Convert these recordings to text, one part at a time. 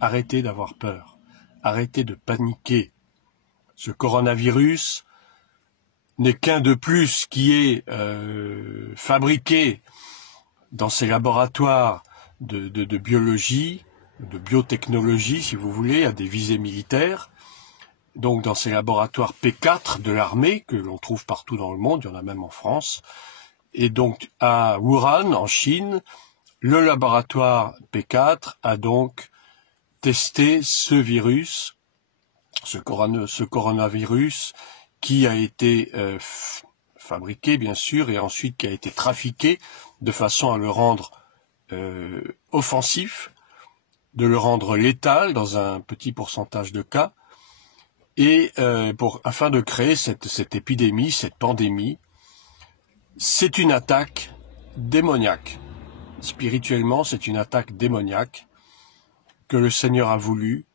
arrêtez d'avoir peur, arrêtez de paniquer. Ce coronavirus n'est qu'un de plus qui est fabriqué dans ces laboratoires de biologie, de biotechnologie, si vous voulez, à des visées militaires. Donc dans ces laboratoires P4 de l'armée, que l'on trouve partout dans le monde, il y en a même en France. Et donc à Wuhan, en Chine, le laboratoire P4 a donc testé ce virus, ce coronavirus, qui a été fabriqué, bien sûr, et ensuite qui a été trafiqué de façon à le rendre offensif, de le rendre létal dans un petit pourcentage de cas, et afin de créer cette épidémie, cette pandémie. C'est une attaque démoniaque. Spirituellement, c'est une attaque démoniaque que le Seigneur a voulu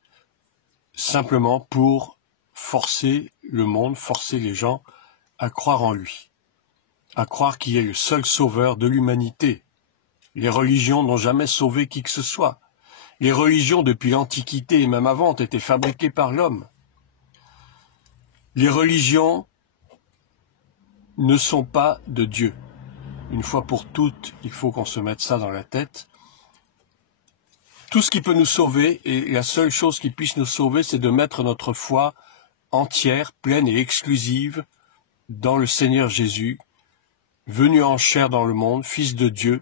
simplement pour forcer le monde, forcer les gens à croire en lui, à croire qu'il est le seul sauveur de l'humanité. Les religions n'ont jamais sauvé qui que ce soit. Les religions, depuis l'Antiquité et même avant, ont été fabriquées par l'homme. Les religions ne sont pas de Dieu. Une fois pour toutes, il faut qu'on se mette ça dans la tête. Tout ce qui peut nous sauver, et la seule chose qui puisse nous sauver, c'est de mettre notre foi entière, pleine et exclusive dans le Seigneur Jésus, venu en chair dans le monde, Fils de Dieu,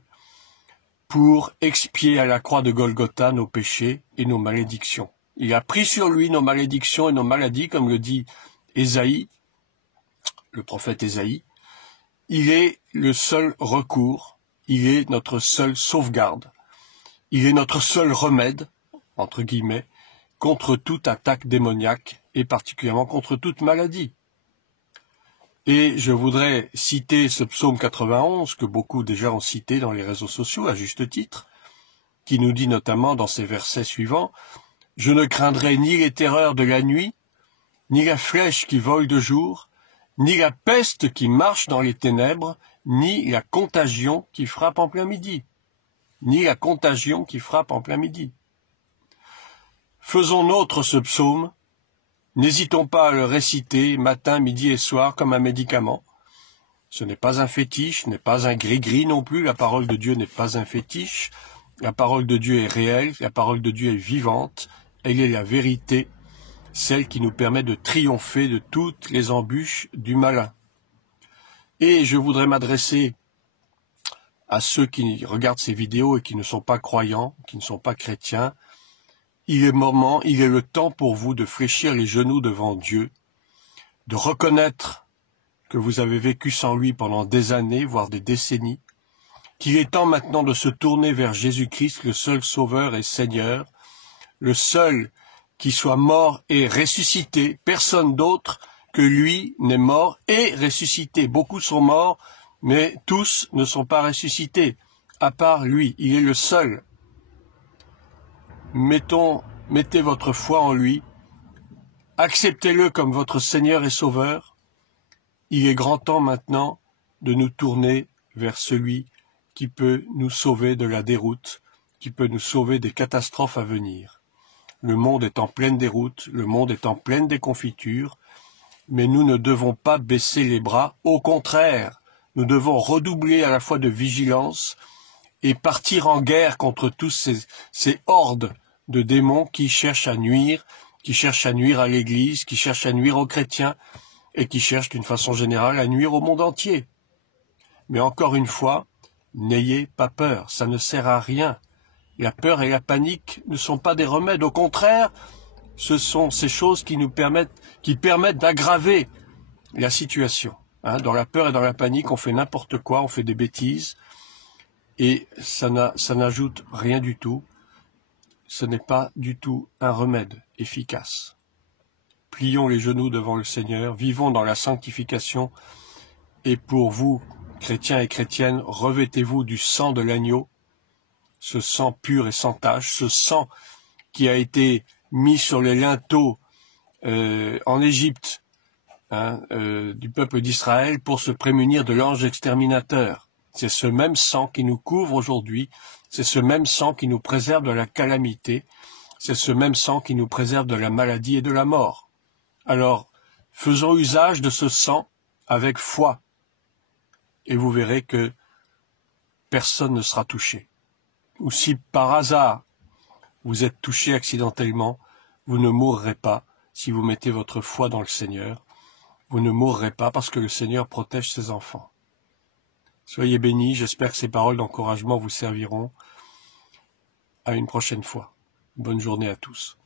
pour expier à la croix de Golgotha nos péchés et nos malédictions. Il a pris sur lui nos malédictions et nos maladies, comme le dit Ésaïe, le prophète Ésaïe. Il est le seul recours, il est notre seule sauvegarde, il est notre seul remède, entre guillemets, contre toute attaque démoniaque et particulièrement contre toute maladie. Et je voudrais citer ce psaume 91, que beaucoup déjà ont cité dans les réseaux sociaux, à juste titre, qui nous dit notamment dans ces versets suivants, « Je ne craindrai ni les terreurs de la nuit, ni la flèche qui vole de jour, ni la peste qui marche dans les ténèbres, ni la contagion qui frappe en plein midi. » Ni la contagion qui frappe en plein midi. Faisons nôtre ce psaume, n'hésitons pas à le réciter matin, midi et soir comme un médicament. Ce n'est pas un fétiche, ce n'est pas un gris-gris non plus, la parole de Dieu n'est pas un fétiche, la parole de Dieu est réelle, la parole de Dieu est vivante, elle est la vérité, celle qui nous permet de triompher de toutes les embûches du malin. Et je voudrais m'adresser à ceux qui regardent ces vidéos et qui ne sont pas croyants, qui ne sont pas chrétiens. Il est le temps pour vous de fléchir les genoux devant Dieu, de reconnaître que vous avez vécu sans lui pendant des années, voire des décennies, qu'il est temps maintenant de se tourner vers Jésus-Christ, le seul Sauveur et Seigneur, le seul qui soit mort et ressuscité. Personne d'autre que lui n'est mort et ressuscité. Beaucoup sont morts, mais tous ne sont pas ressuscités, à part lui. Il est le seul. Mettez votre foi en lui. Acceptez-le comme votre Seigneur et Sauveur. Il est grand temps maintenant de nous tourner vers celui qui peut nous sauver de la déroute, qui peut nous sauver des catastrophes à venir. Le monde est en pleine déroute, le monde est en pleine déconfiture, mais nous ne devons pas baisser les bras. Au contraire, nous devons redoubler à la fois de vigilance et partir en guerre contre tous ces hordes de démons qui cherchent à nuire à l'Église, qui cherchent à nuire aux chrétiens et qui cherchent d'une façon générale à nuire au monde entier. Mais encore une fois, n'ayez pas peur, ça ne sert à rien. La peur et la panique ne sont pas des remèdes, au contraire, ce sont ces choses qui permettent d'aggraver la situation. Dans la peur et dans la panique, on fait n'importe quoi, on fait des bêtises, et ça n'ajoute rien du tout. Ce n'est pas du tout un remède efficace. Plions les genoux devant le Seigneur, vivons dans la sanctification, et pour vous, chrétiens et chrétiennes, revêtez-vous du sang de l'agneau, ce sang pur et sans tache, ce sang qui a été mis sur les linteaux en Égypte, du peuple d'Israël pour se prémunir de l'ange exterminateur. C'est ce même sang qui nous couvre aujourd'hui, c'est ce même sang qui nous préserve de la calamité, C'est ce même sang qui nous préserve de la maladie et de la mort. Alors, faisons usage de ce sang avec foi, et vous verrez que personne ne sera touché. Ou si par hasard vous êtes touché accidentellement, vous ne mourrez pas si vous mettez votre foi dans le Seigneur. Vous ne mourrez pas parce que le Seigneur protège ses enfants. Soyez bénis, j'espère que ces paroles d'encouragement vous serviront. À une prochaine fois. Bonne journée à tous.